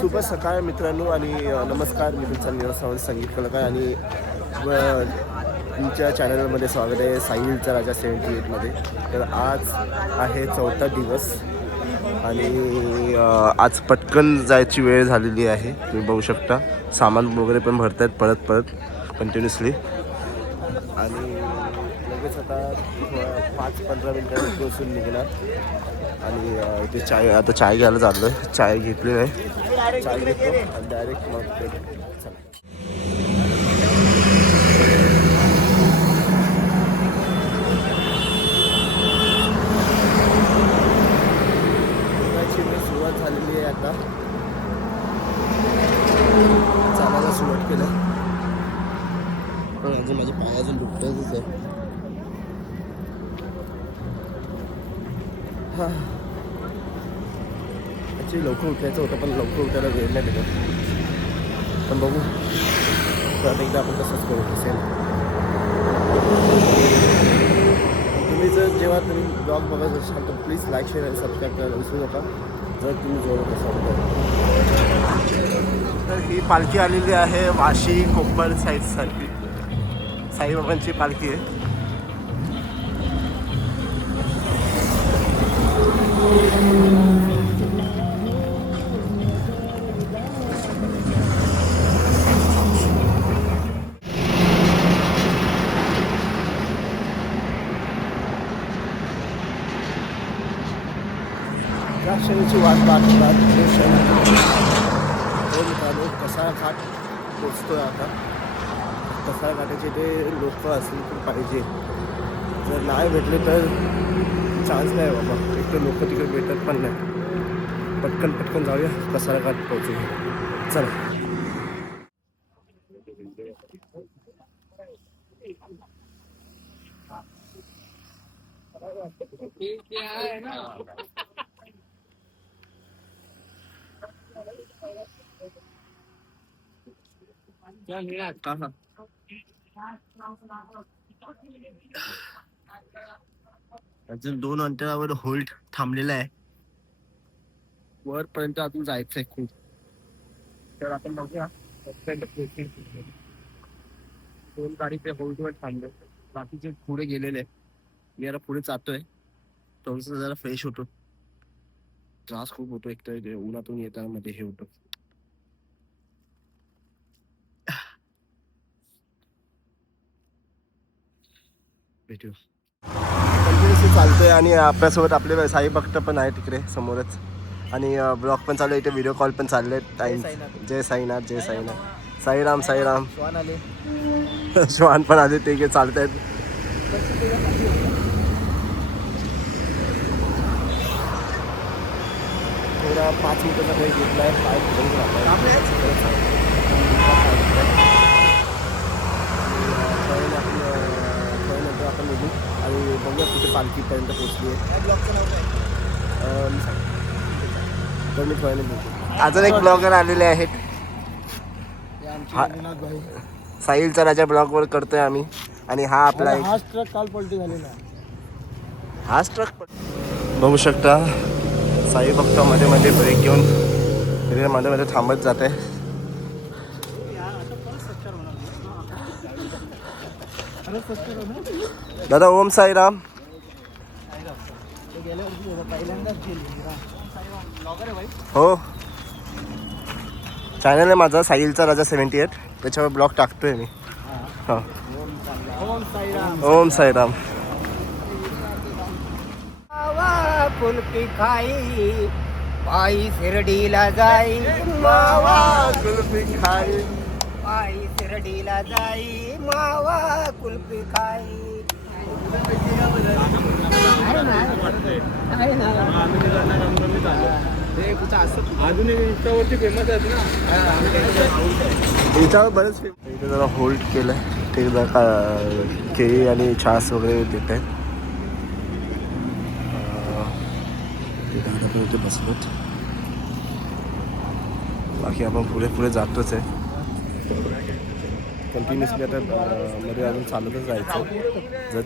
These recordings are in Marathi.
शुभ सकाळ मित्रांनो आणि नमस्कार. मी तुमचा नीरज सावंत, संगीत कलाकार आणि तुमच्या चॅनलमध्ये स्वागत आहे साहिलचा राजा 78मध्ये. तर आज आहे 4था दिवस आणि आज पटकन जायची वेळ झालेली आहे. तुम्ही बघू शकता सामान वगैरे पण भरत आहेत परत कंटिन्युअसली. आणि लगेच आता 5-15 मिनिटांनी पोहोचून निघणार. आणि इथे चाय घ्यायला चाललो आहे. चाय घेतली नाही, चाय घेतो आणि डायरेक्ट मग चला. सुरुवात झालेली आहे आता, चालायला सुरुवात केलं. पण अजून माझे पाय अजून दुखतच आहे. ॲक्च्युली लवकर उठायचं होतं पण लवकर उठायला वेळ नाही भेटत. पण बघू परत एकदा आपण तसंच करू असेल. तुम्ही जेव्हा तुम्ही ब्लॉग बघत असाल तर प्लीज लाईक, शेअर आणि सबस्क्राईब करायला विसरू नका जर तुम्ही जोडत असाल तर. ही पालखी आलेली आहे वाशी कोपर साईडसाठी. साईबाबांची पालखी आहे. त्या क्षणाची वाट पाहत मित्रांनो कसारा घाट पोचतो आहे आता. कसारा घाटाचे ते लोक असले तर पाहिजे, जर नाही भेटले तर चान्स नाही बाबा. एक तर लोक तिकडे भेटत पण नाही. पटकन जाऊया, कसारा घाट पोहोचूया. चला. अजून 2 अंतरावर होल्ड थांबलेला आहे. वरपर्यंत अजून जायचंय खूप. तर आपण बघूया 2 गाडी ते होल्डवर थांबले, बाकीचे पुढे गेलेले. मी आता पुढे जातोय, थोडंसं जरा फ्रेश होतो. त्रास खूप होतो, एक तर उन्हातून येताना मध्ये हे होतं. भेटू. कंटिन्युअसली चालतोय आणि आपल्यासोबत आपले साई भक्त पण आहे तिकडे समोरच. आणि ब्लॉग पण चालू आहे इथे, व्हिडिओ कॉल पण चालले आहेत. टाईम जय साईनाथ, जय साईनाथ, साईराम साईराम. श्वान पण आले, ते चालत आहेत. थोडा 5 मिनिटाचा ब्रेक घेतला आहे. नंतर आपण निघू आणि बघूया कुठे पालखीपर्यंत पोहोचली आहे. तर मी थोड्याने बोलतो. अजून एक ब्लॉगर आलेले आहेत. साहिलचा राजा ब्लॉगवर करतोय आम्ही. आणि हा आपला हाच ट्रक काल पलटी झालेला आहे. हाच ट्रक बघू शकता. साई भक्त मध्ये ब्रेक घेऊन तिथे मध्ये थांबत जाते. दादा ओम साईराम. हो, चॅनल आहे माझा साहिलचा राजा 78, त्याच्यावर ब्लॉग टाकतोय मी. हां, ओम साईराम. कुल्फी खाई बाई शिर्डीला जाई, मावा कुल्फी खाई, बाई शिर्डीला जाई, मावा कुल्फी खाई. अजून इंस्टावरती फेमस आहेत ना. इंस्टावर बरेच इथे जरा होल्ड केलं आहे. ते जरा केळी आणि छास वगैरे देत आहेत. इथे बसलोत. बाकी आपण पुढे जातोच आहे. कंटिन्युअसली आता मध्ये अजून चालतच जायचं. जर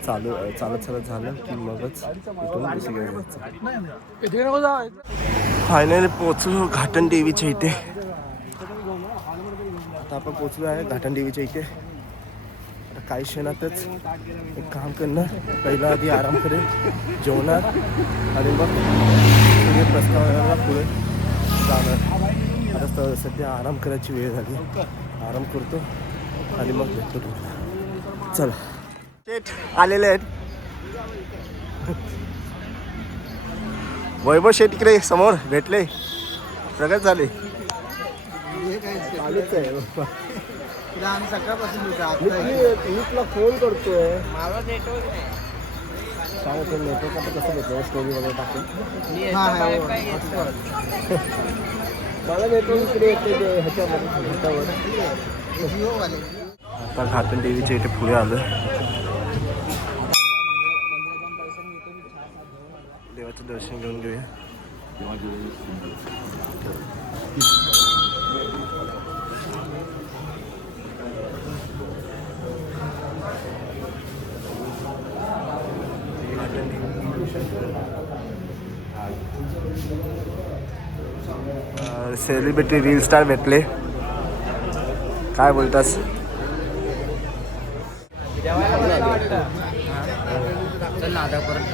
चालत झालं की मगच इथून दुसरीकडे जायचं. फायनली पोहोचलो घाटन देवीच्या इथे. आता आपण पोहोचलो आहे घाटन देवीच्या इथे. आता काही क्षणातच एक काम करणार, पहिला आधी आराम करेल, जेवणार आणि मग सूर्यप्रस्तावाला पुढे जाणार. आता सध्या आराम करायची वेळ झाली, आराम करतो आणि मग भेटतो तुम्हाला. चला शेठ आलेले आहेत. वैभव शेठ इकडे समोर भेटले, प्रगत झाले. चालूच आहे आम्ही सकाळपासून मी तुला फोन करतोय, मला नेटवर्क नाही. सांगतो नेटवर्क आता कसं भेटलं, स्टोरी वगैरे टाकून. मला नेटवर्क इकडे येते ह्याच्यावर. आता घाटन देवीच्या इथे पुढे आलं. देवाचं दर्शन घेऊन घेऊया. सेलिब्रिटी रील स्टार भेटले, काय बोलतास? चल ना आता परत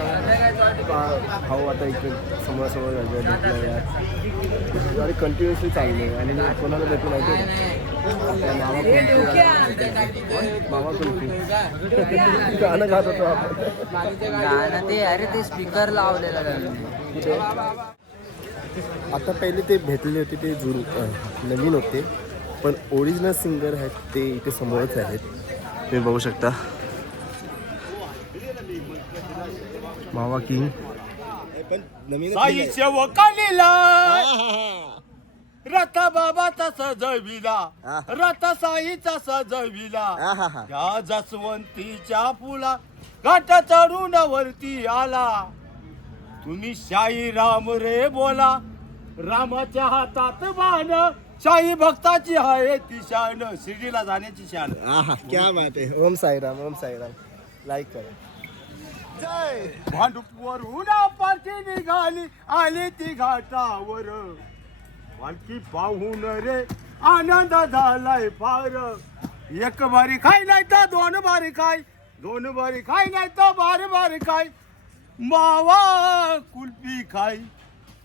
भाऊ आता इकडे समोरासमोर भेटलं यार आणि कंटिन्युअसली चाललं आहे. आणि कोणाला भेटलं माहिती आहे मामा कुल्फी गाणं गात होतो आपण. गाणं ते अरे ते स्पीकर लावलेलं कुठे? आता पहिले ते भेटलेले होते ते नवीन होते, पण ओरिजिनल सिंगर आहेत ते इथे समोरच आहेत, तुम्ही बघू शकता. मावा किंग साई सेवकालीला रथ बाबाचा सजविला, रथ साईचा सजविला. त्या जसवंतीच्या फुला घाट चढून वरती आला. तुम्ही शाही राम रे बोला, रामाच्या हातात बाण, शाही भक्ताची आहे ती शान, शिर्डीला जाण्याची शान. क्या बात आहे. ओम साईराम, ओम साईराम. लाईक करा. भांडूपवरून पालखी निघाली, आली ती घाटावर. पालखी पाहून रे आनंद झालाय फार. एक बारी खाय नाही तर दोन बारी खाय, दोन बारी खाय नाही तर बार बारी खाय. मावा कुल्फी खाई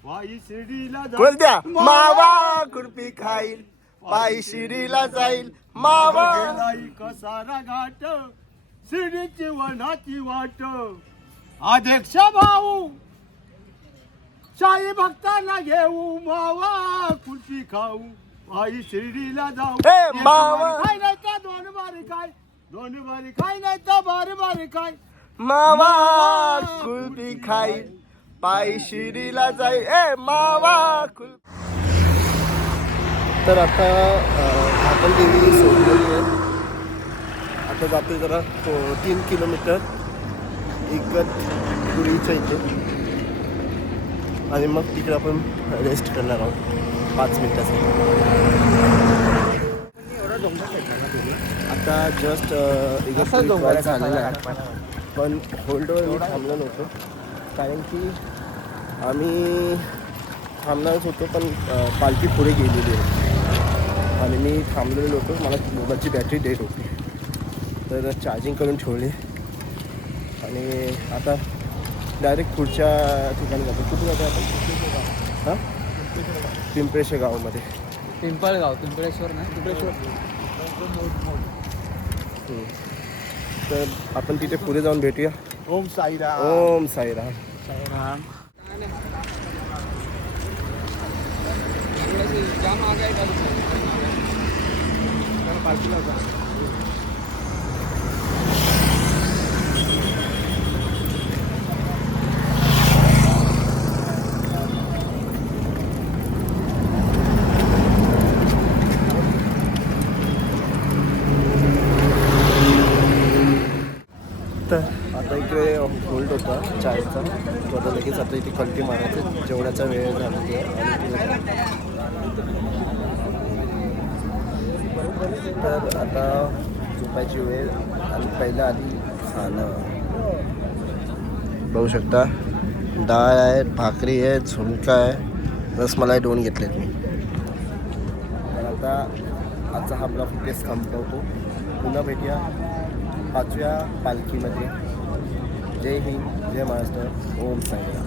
पायी शिर्डीला बोल द्या. मावा कुल्फी खाईल पायी शिर्डीला जाईल. मावा कसारा घाट, शिर्डीची वनाची वाट. अध्यक्ष भाऊ शाही भक्तांना घेऊ, मावा कुल्फी खाऊ पायी शिर्डीला जाऊ. मावा खाय नाही तर दोन बारी खाय, दोन बारी खाय नाही तर बार बारी खाय. मावा कुल्फी खाईल पायी शिर्डीला जाईल. मावा कुल्फी. तर आता घाटन देवी सोडलेली आहे. आता जातो जरा 3 किलोमीटर इगतपुरीच्या इथे आणि मग तिकडे आपण रेस्ट करणार आहोत 5 मिनिटासाठी. आता जस्ट इगतपुरी झालेला आहे, पण होल्डवर मी थांबलो नव्हतो कारण की आम्ही थांबणारच होतो, पण पालखी पुढे गेलेली आहे आणि मी थांबलेलो होतो. मला मोबाईलची बॅटरी डेड होती, तर चार्जिंग करून ठेवली आणि आता डायरेक्ट पुढच्या ठिकाणी जातो. कुठे जातो आपण? हां, पिंपळेश्वर गावामध्ये. पिंपळगाव, पिंपळेश्वर नाही, पिंपळेश्वर. तर आपण तिथे पुढे जाऊन भेटूया. ओम साईराम. ओम साईराम. साईराम. तर आता इकडे होल्ड होता चायचा, तो आता लगेच आता इथे कल्टी मारायचं. जेवणाचा वेळ झालेली आहे. तर आता झोपायची वेळ आणि पहिला आधी खाणं बघू शकता. डाळ आहे, भाकरी आहे, झुणका आहे रसमलाई 2 घेतलेत मी. तर आता आजचा हा ब्लॉग इथेच संपवतो. पुन्हा भेटूया 5व्या पालखीमध्ये. जय हिंद, जय महाराष्ट्र, ओम साईराम.